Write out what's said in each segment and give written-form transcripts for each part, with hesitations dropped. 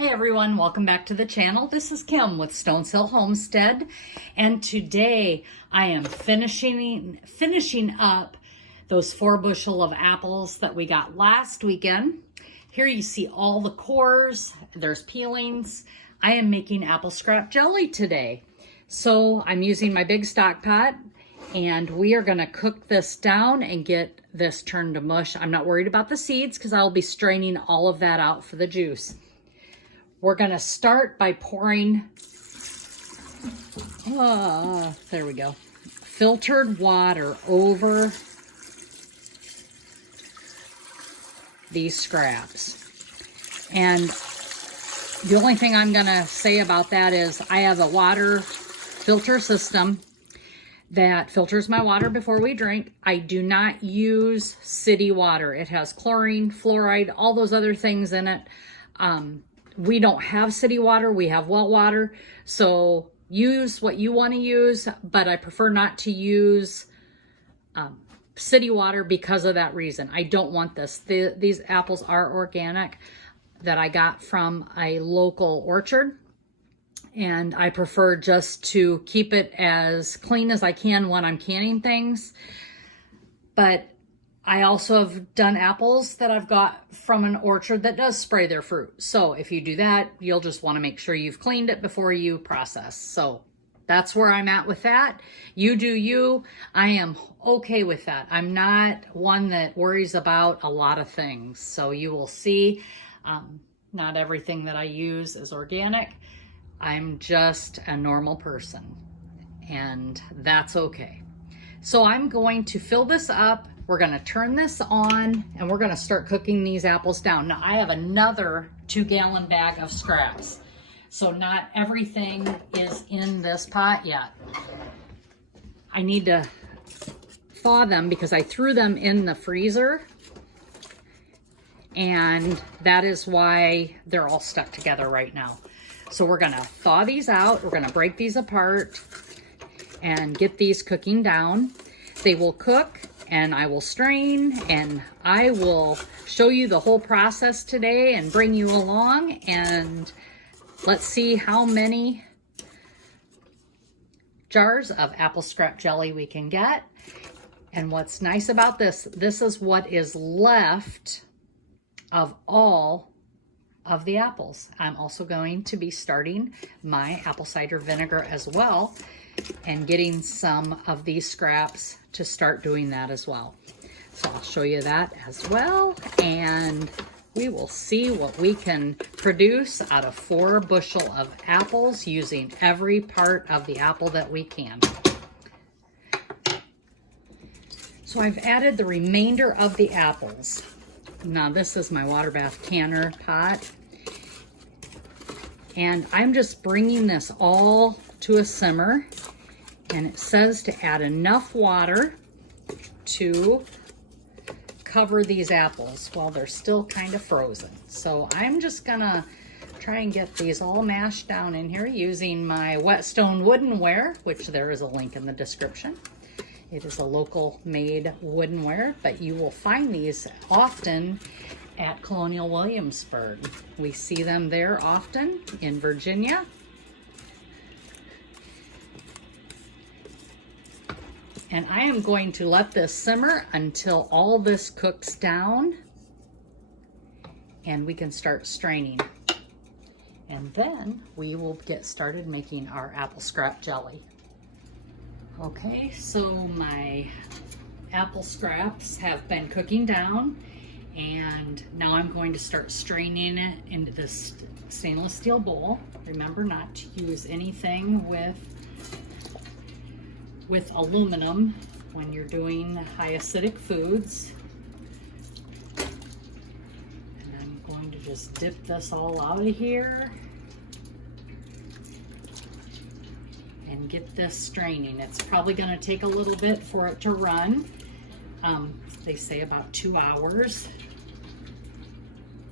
Hey everyone, welcome back to the channel. This is Kim with Stones Hill Homestead, and today I am finishing up those 4 bushel of apples that we got last weekend. Here you see all the cores, there's peelings. I am making apple scrap jelly today. So I'm using my big stock pot and we are gonna cook this down and get this turned to mush. I'm not worried about the seeds because I'll be straining all of that out for the juice. We're gonna start by pouring, there we go, filtered water over these scraps. And the only thing I'm gonna say about that is I have a water filter system that filters my water before we drink. I do not use city water. It has chlorine, fluoride, all those other things in it. We don't have city water, we have well water. So use what you want to use, but I prefer not to use city water because of that reason. I don't want this. These apples are organic that I got from a local orchard. And I prefer just to keep it as clean as I can when I'm canning things. But I also have done apples that I've got from an orchard that does spray their fruit. So if you do that, you'll just want to make sure you've cleaned it before you process. So that's where I'm at with that. You do you. I am okay with that. I'm not one that worries about a lot of things. So you will see, not everything that I use is organic. I'm just a normal person, and that's okay. So I'm going to fill this up. We're gonna turn this on and we're gonna start cooking these apples down. Now I have another 2-gallon bag of scraps. So not everything is in this pot yet. I need to thaw them because I threw them in the freezer. And that is why they're all stuck together right now. So we're gonna thaw these out. We're gonna break these apart and get these cooking down. They will cook and I will strain and I will show you the whole process today and bring you along, and let's see how many jars of apple scrap jelly we can get. And what's nice about this is what is left of all of the apples. I'm also going to be starting my apple cider vinegar as well and getting some of these scraps to start doing that as well. So I'll show you that as well, and we will see what we can produce out of 4 bushel of apples using every part of the apple that we can. So I've added the remainder of the apples. Now this is my water bath canner pot, and I'm just bringing this all to a simmer, and it says to add enough water to cover these apples while they're still kind of frozen. So I'm just gonna try and get these all mashed down in here using my Whetstone woodenware, which there is a link in the description. It is a local made woodenware, but you will find these often at Colonial Williamsburg. We see them there often in Virginia. And I am going to let this simmer until all this cooks down and we can start straining. And then we will get started making our apple scrap jelly. Okay, so my apple scraps have been cooking down, and now I'm going to start straining it into this stainless steel bowl. Remember not to use anything with aluminum when you're doing high acidic foods. And I'm going to just dip this all out of here and get this straining. It's probably gonna take a little bit for it to run. They say about 2 hours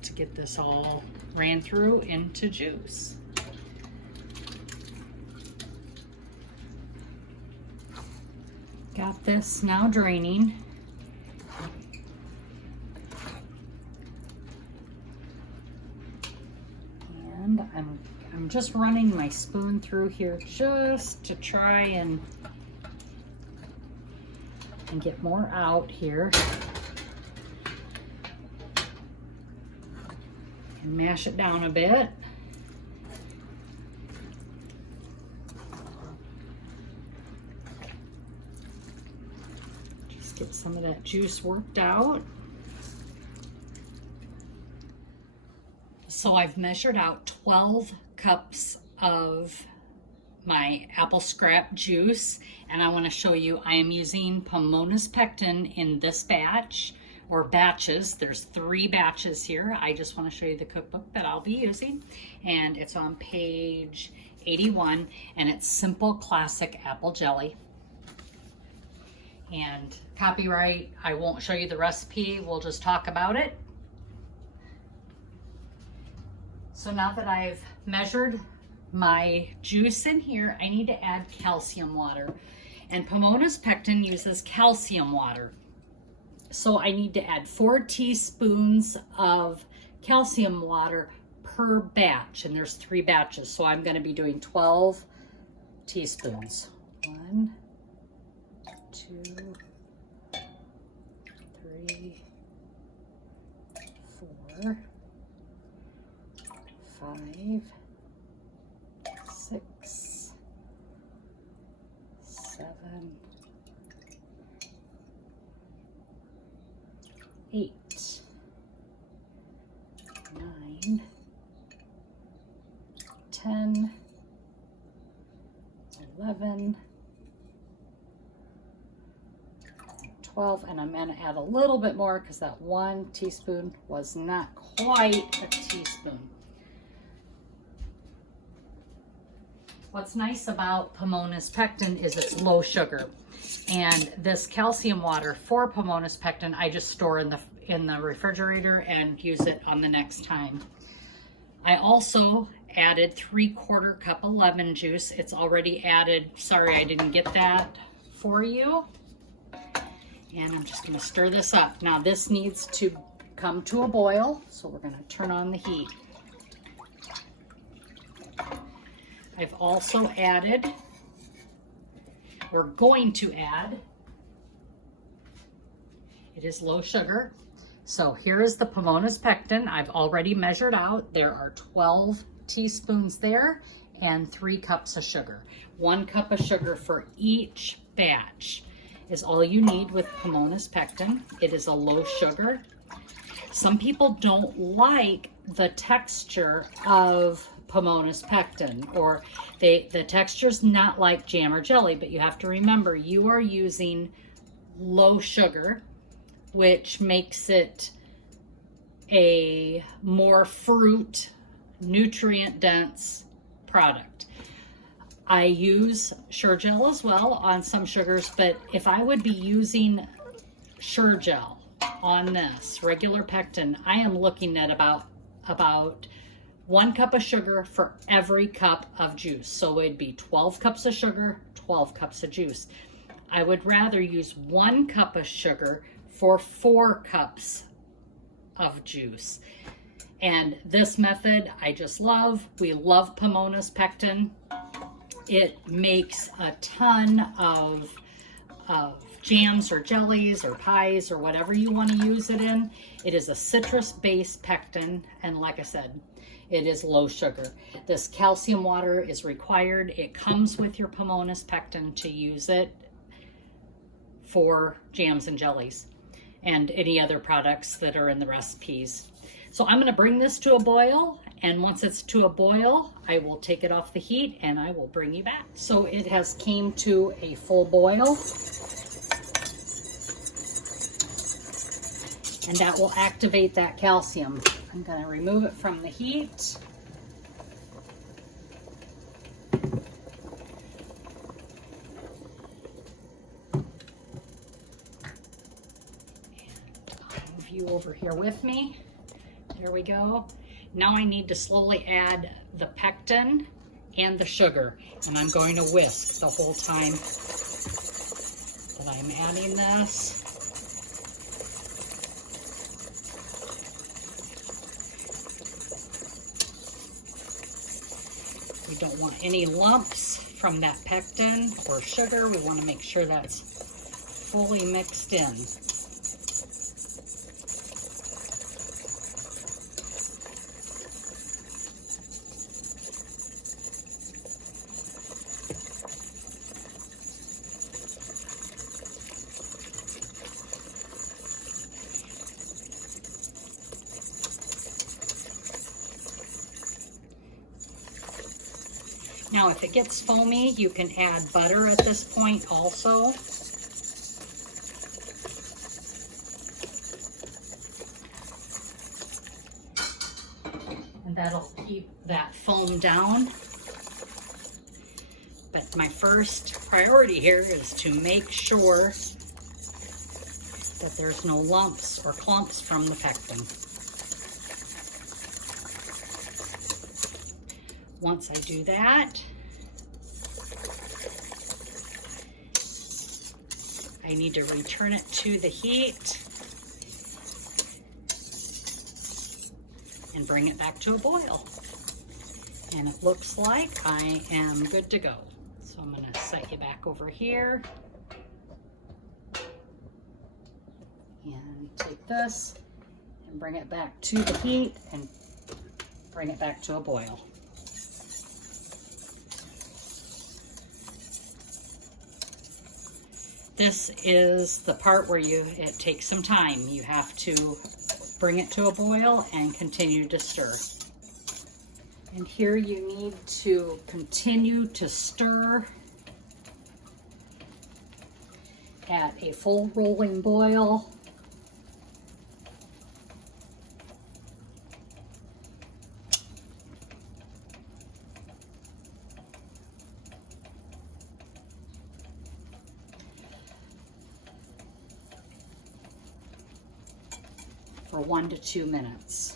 to get this all ran through into juice. Got this now draining. And I'm just running my spoon through here just to try and get more out here. And mash it down a bit. Just get some of that juice worked out. So I've measured out 12 cups of my apple scrap juice, and I want to show you I am using Pomona's pectin in this batch, or batches. There's 3 batches here. I just want to show you the cookbook that I'll be using, and it's on page 81, and it's Simple Classic Apple Jelly. And copyright, I won't show you the recipe, we'll just talk about it. So now that I've measured my juice in here, I need to add calcium water. And Pomona's pectin uses calcium water. So I need to add 4 teaspoons of calcium water per batch. And there's 3 batches. So I'm going to be doing 12 teaspoons. 1, 2, 3, 4, 5, 6, 7, 8, 9, 10, 11, 12, and I'm going to add a little bit more because that 1 teaspoon was not quite a teaspoon. What's nice about Pomona's pectin is it's low sugar, and this calcium water for Pomona's pectin I just store in the refrigerator and use it on the next time. I also added 3/4 cup of lemon juice. It's already added. Sorry I didn't get that for you. And I'm just going to stir this up. Now this needs to come to a boil, so we're going to turn on the heat. I've also added, we're going to add, it is low sugar. So here is the Pomona's pectin. I've already measured out. There are 12 teaspoons there and 3 cups of sugar. 1 cup of sugar for each batch is all you need with Pomona's pectin. It is a low sugar. Some people don't like the texture of Pomona's pectin, or the texture's not like jam or jelly, but you have to remember you are using low sugar, which makes it a more fruit, nutrient dense product. I use Sure-Gel as well on some sugars, but if I would be using Sure-Gel on this regular pectin, I am looking at about 1 cup of sugar for every cup of juice. So it'd be 12 cups of sugar, 12 cups of juice. I would rather use 1 cup of sugar for 4 cups of juice. And this method I just love. We love Pomona's pectin. It makes a ton of jams or jellies or pies or whatever you want to use it in. It is a citrus-based pectin, and like I said, it is low sugar. This calcium water is required. It comes with your Pomona's pectin to use it for jams and jellies and any other products that are in the recipes. So I'm going to bring this to a boil, and once it's to a boil, I will take it off the heat and I will bring you back. So it has came to a full boil, and that will activate that calcium. I'm going to remove it from the heat. I'll move you over here with me. There we go. Now I need to slowly add the pectin and the sugar, and I'm going to whisk the whole time that I'm adding this. We don't want any lumps from that pectin or sugar. We want to make sure that's fully mixed in. Now, if it gets foamy, you can add butter at this point also. And that'll keep that foam down. But my first priority here is to make sure that there's no lumps or clumps from the pectin. Once I do that, I need to return it to the heat and bring it back to a boil. And it looks like I am good to go. So I'm going to set you back over here and take this and bring it back to the heat and bring it back to a boil. This is the part where it takes some time. You have to bring it to a boil and continue to stir. And here you need to continue to stir at a full rolling boil. For 1 to 2 minutes.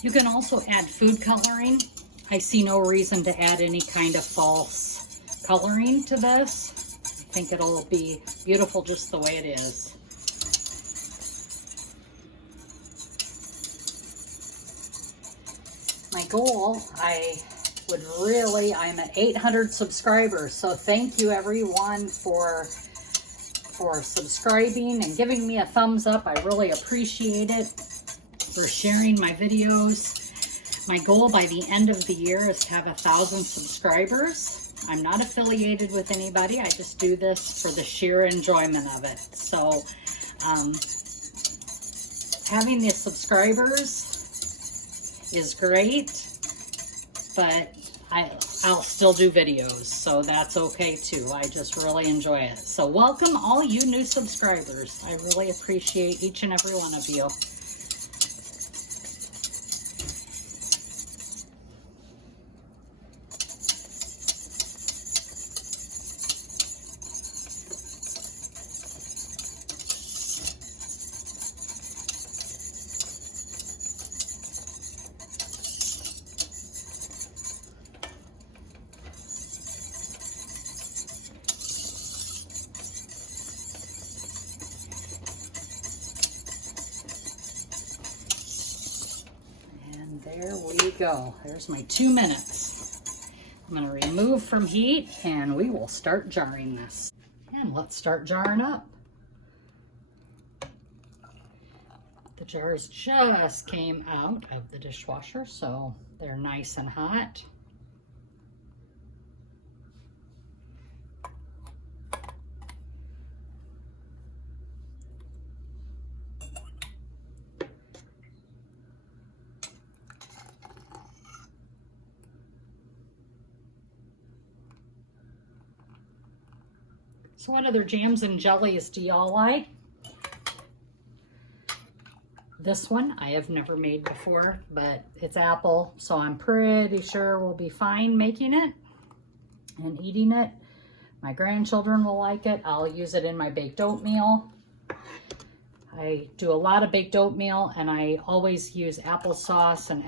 You can also add food coloring. I see no reason to add any kind of false coloring to this. I think it'll be beautiful just the way it is. My goal, I'm at 800 subscribers, so thank you everyone for subscribing and giving me a thumbs up. I really appreciate it. For sharing my videos. My goal by the end of the year is to have 1,000 subscribers. I'm not affiliated with anybody. I just do this for the sheer enjoyment of it. So having the subscribers is great, but I'll still do videos, so that's okay too. I just really enjoy it. So welcome all you new subscribers. I really appreciate each and every one of you. There we go. There's my 2 minutes. I'm going to remove from heat and we will start jarring this. And let's start jarring up. The jars just came out of the dishwasher, so they're nice and hot. So what other jams and jellies do y'all like? This one I have never made before, but it's apple, so I'm pretty sure we'll be fine making it and eating it. My grandchildren will like it. I'll use it in my baked oatmeal. I do a lot of baked oatmeal, and I always use applesauce and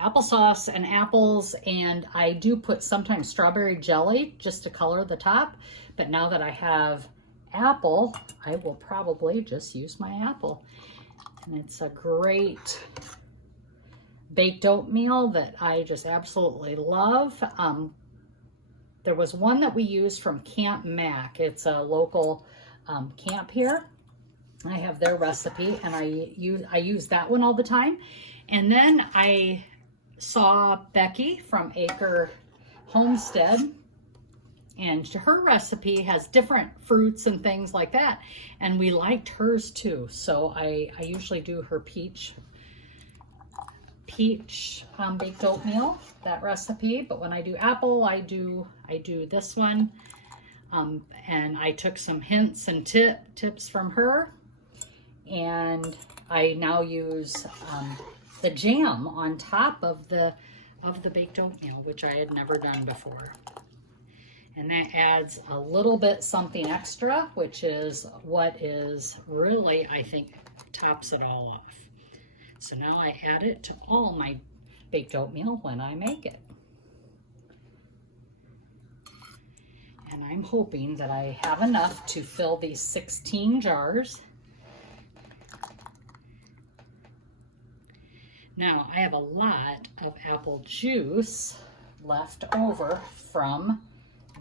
applesauce and apples, and I do put sometimes strawberry jelly just to color the top. But now that I have apple, I will probably just use my apple. And it's a great baked oatmeal that I just absolutely love. There was one that we used from Camp Mac. It's a local camp here. I have their recipe, and I use that one all the time. And then I saw Becky from Acre Homestead, and her recipe has different fruits and things like that, and we liked hers too. So I usually do her peach baked oatmeal, that recipe. But when I do apple, I do this one, and I took some hints and tips from her, and I now use the jam on top of the baked oatmeal, which I had never done before. And that adds a little bit something extra, which is what is really, I think, tops it all off. So now I add it to all my baked oatmeal when I make it. And I'm hoping that I have enough to fill these 16 jars. Now I have a lot of apple juice left over from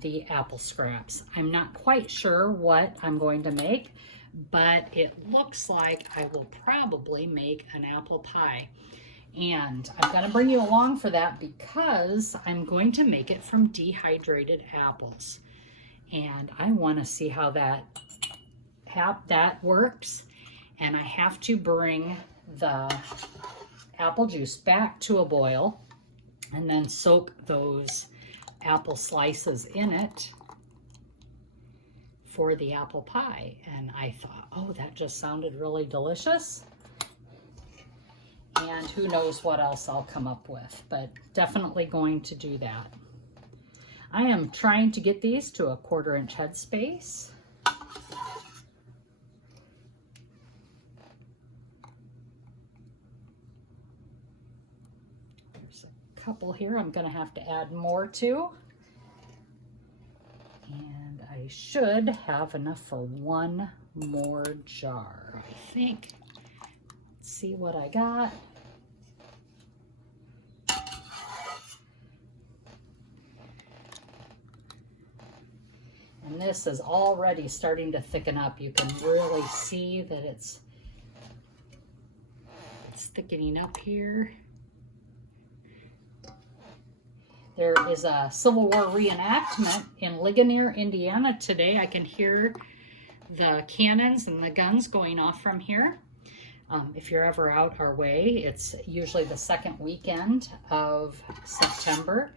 the apple scraps. I'm not quite sure what I'm going to make, but it looks like I will probably make an apple pie. And I'm going to bring you along for that because I'm going to make it from dehydrated apples. And I want to see how that works. And I have to bring the apple juice back to a boil and then soak those apple slices in it for the apple pie. And I thought, oh, that just sounded really delicious. And who knows what else I'll come up with, but definitely going to do that. I am trying to get these to a 1/4 inch headspace. There's a couple here I'm going to have to add more to. And I should have enough for one more jar, I think. Let's see what I got. And this is already starting to thicken up. You can really see that it's thickening up here. There is a Civil War reenactment in Ligonier, Indiana today. I can hear the cannons and the guns going off from here. If you're ever out our way, it's usually the second weekend of September,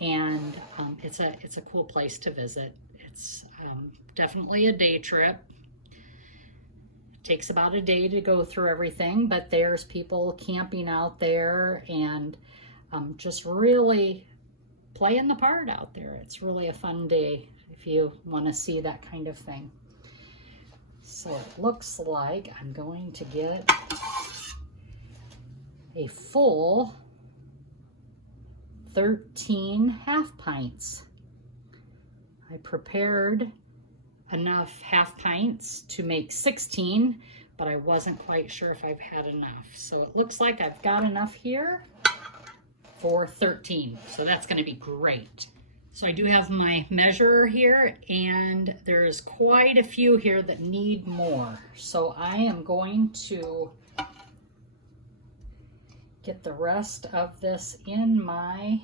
and it's a cool place to visit. It's definitely a day trip. It takes about a day to go through everything, but there's people camping out there and just really playing the part out there. It's really a fun day if you want to see that kind of thing. So it looks like I'm going to get a full 13 half pints. I prepared enough half pints to make 16, but I wasn't quite sure if I've had enough. So it looks like I've got enough here for 13. So that's going to be great. So I do have my measurer here, and there's quite a few here that need more. So I am going to get the rest of this in my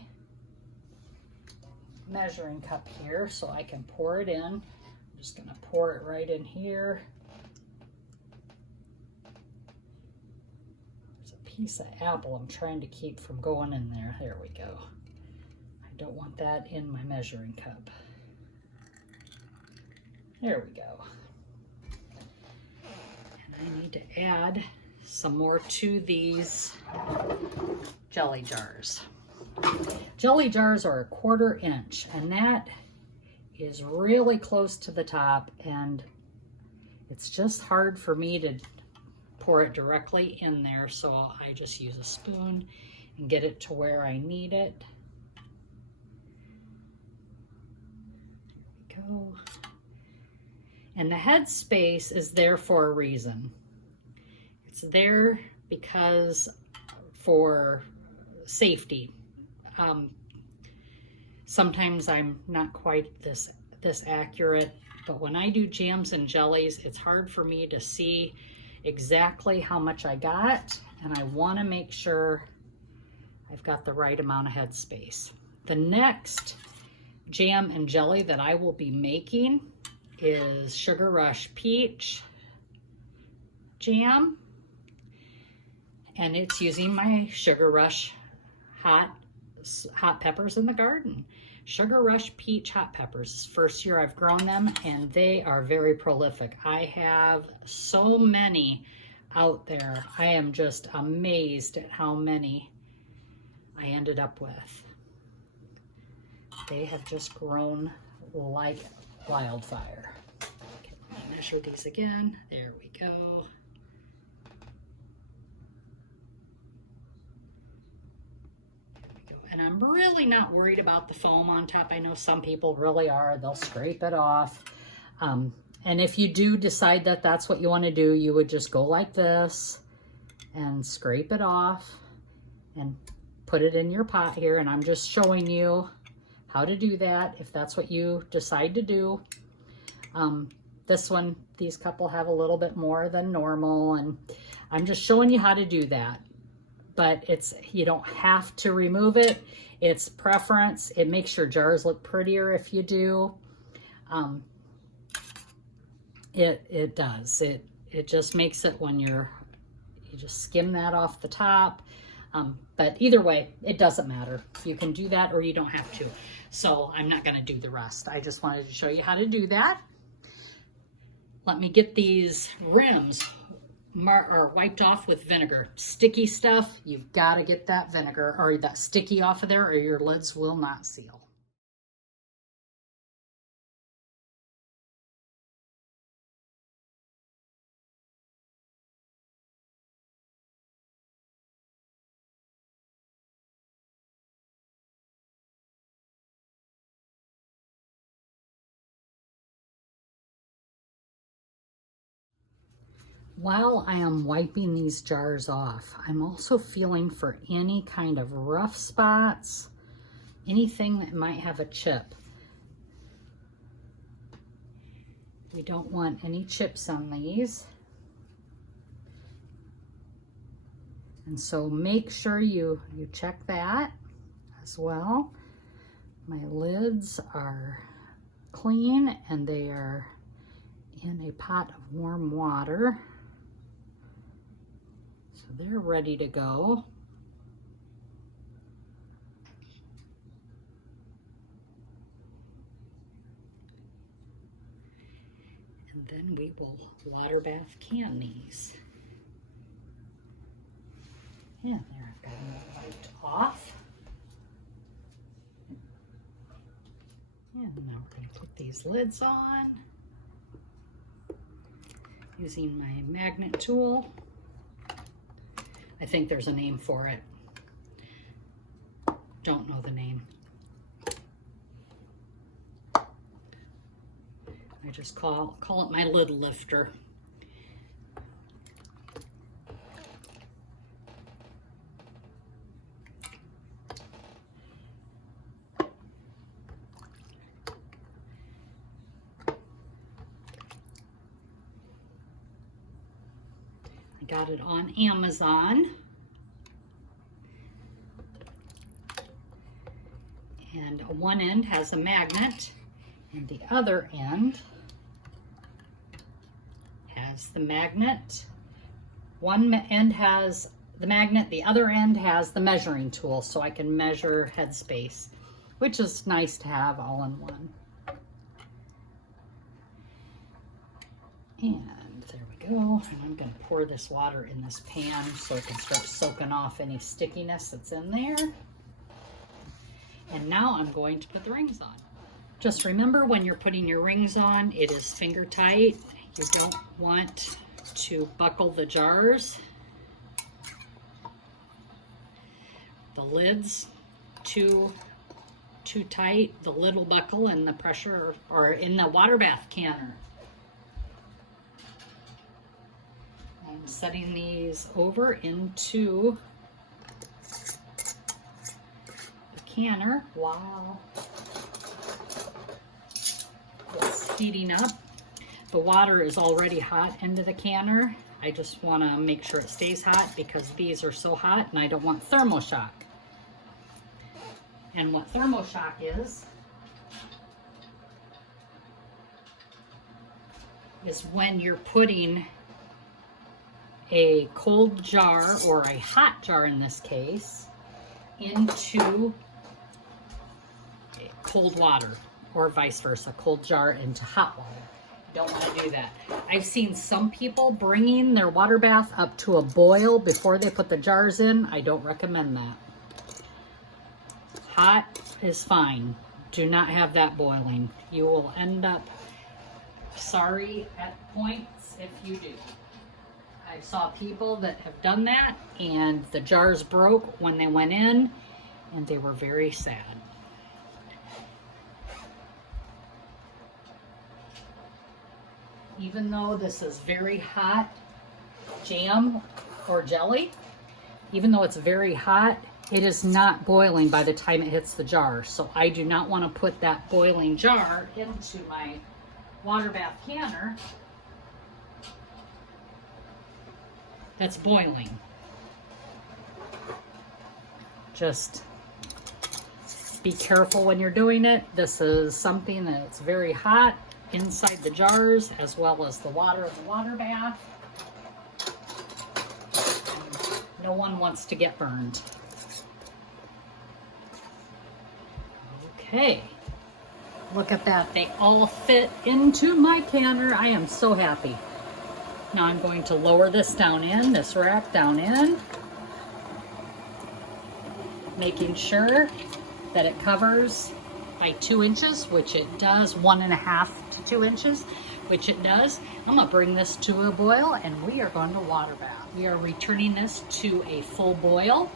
measuring cup here so I can pour it in. I'm just going to pour it right in here. There's a piece of apple I'm trying to keep from going in there. There we go. I don't want that in my measuring cup. There we go. I need to add some more to these jelly jars. Jelly jars are 1/4 inch, and that is really close to the top, and it's just hard for me to pour it directly in there, so I just use a spoon and get it to where I need it. There we go. And the head space is there for a reason. It's there because for safety. Sometimes I'm not quite this accurate, but when I do jams and jellies, it's hard for me to see exactly how much I got, and I want to make sure I've got the right amount of head space. The next jam and jelly that I will be making is Sugar Rush Peach Jam, and it's using my Sugar Rush hot peppers in the garden. Sugar Rush Peach hot peppers. It's the first year I've grown them, and they are very prolific. I have so many out there. I am just amazed at how many I ended up with. They have just grown like wildfire. Okay, let me measure these again. There we go. And I'm really not worried about the foam on top. I know some people really are. They'll scrape it off. And if you do decide that that's what you want to do, you would just go like this and scrape it off and put it in your pot here. And I'm just showing you how to do that if that's what you decide to do. This one, these couple have a little bit more than normal, and I'm just showing you how to do that. But you don't have to remove it. It's preference. It makes your jars look prettier if you do. It does. It just makes it when you just skim that off the top. But either way, it doesn't matter. You can do that or you don't have to. So I'm not going to do the rest. I just wanted to show you how to do that. Let me get these rims wiped off with vinegar. Sticky stuff, you've got to get that vinegar or that sticky off of there, or your lids will not seal. While I am wiping these jars off, I'm also feeling for any kind of rough spots, anything that might have a chip. We don't want any chips on these. And so make sure you check that as well. My lids are clean and they are in a pot of warm water. So they're ready to go. And then we will water bath can these. Yeah, there, I've got them wiped off. And now we're going to put these lids on using my magnet tool. I think there's a name for it. Don't know the name. I just call it my lid lifter. I got it on Amazon. And one end has a magnet and the other end has the magnet. One end has the magnet, the other end has the measuring tool, so I can measure headspace, which is nice to have all in one. And there we go. And I'm going to pour this water in this pan so it can start soaking off any stickiness that's in there. And now I'm going to put the rings on. Just remember, when you're putting your rings on, it is finger tight. You don't want to buckle the jars. The lid's too tight. The lid will buckle in the pressure or in the water bath canner. I'm setting these over into the canner while it's heating up. The water is already hot into the canner. I just want to make sure it stays hot because these are so hot and I don't want thermoshock. And what thermoshock is when you're putting a cold jar, or a hot jar in this case, into cold water, or vice versa, cold jar into hot water. Don't want to do that. I've seen some people bringing their water bath up to a boil before they put the jars in. I don't recommend that. Hot is fine. Do not have that boiling. You will end up sorry at points if you do. I saw people that have done that and the jars broke when they went in and they were very sad. Even though this is very hot jam or jelly, even though it's very hot, it is not boiling by the time it hits the jar. So I do not want to put that boiling jar into my water bath canner that's boiling. Just be careful when you're doing it. This is something that's very hot inside the jars as well as the water of the water bath. No one wants to get burned. Okay, look at that. They all fit into my canner. I am so happy. Now I'm going to lower this down in, this rack down in, making sure that it covers by 2 inches, which it does, 1.5 to 2 inches, which it does. I'm gonna bring this to a boil and we are going to water bath. We are returning this to a full boil.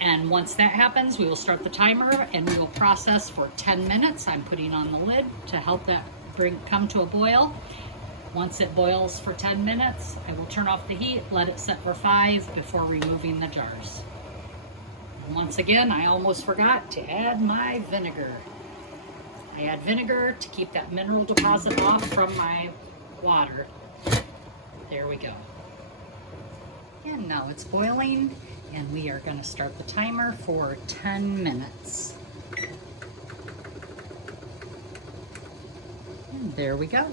And once that happens, we will start the timer and we will process for 10 minutes. I'm putting on the lid to help that come to a boil. Once it boils for 10 minutes, I will turn off the heat, let it set for 5 before removing the jars. And once again, I almost forgot to add my vinegar. I add vinegar to keep that mineral deposit off from my water. There we go. And now it's boiling. And we are going to start the timer for 10 minutes. And there we go.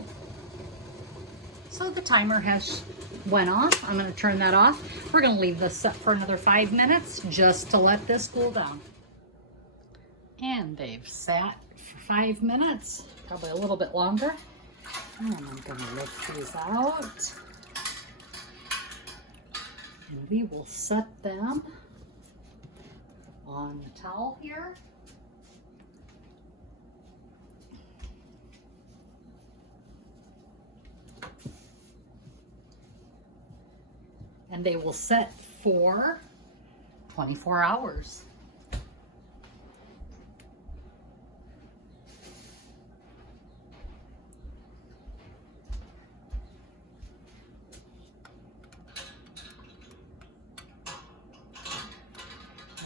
So the timer has went off. I'm going to turn that off. We're going to leave this set for another 5 minutes just to let this cool down. And they've sat for 5 minutes, probably a little bit longer. And I'm going to lift these out. And we will set them on the towel here. And they will set for 24 hours.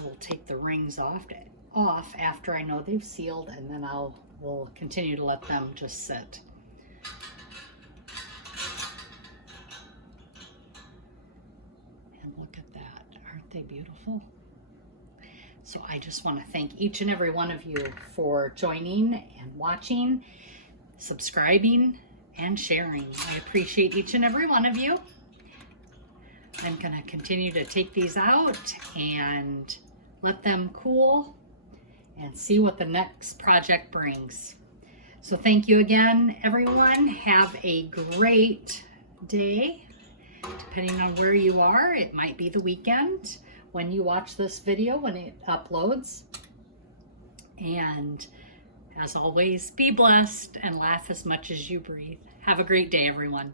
We'll take the rings off after I know they've sealed, and then we'll continue to let them just sit. And look at that. Aren't they beautiful? So I just want to thank each and every one of you for joining and watching, subscribing, and sharing. I appreciate each and every one of you. I'm going to continue to take these out and let them cool and see what the next project brings. So thank you again, everyone. Have a great day Depending on where you are, it might be the weekend when you watch this video, when it uploads. And as always, be blessed and laugh as much as you breathe. Have a great day, everyone.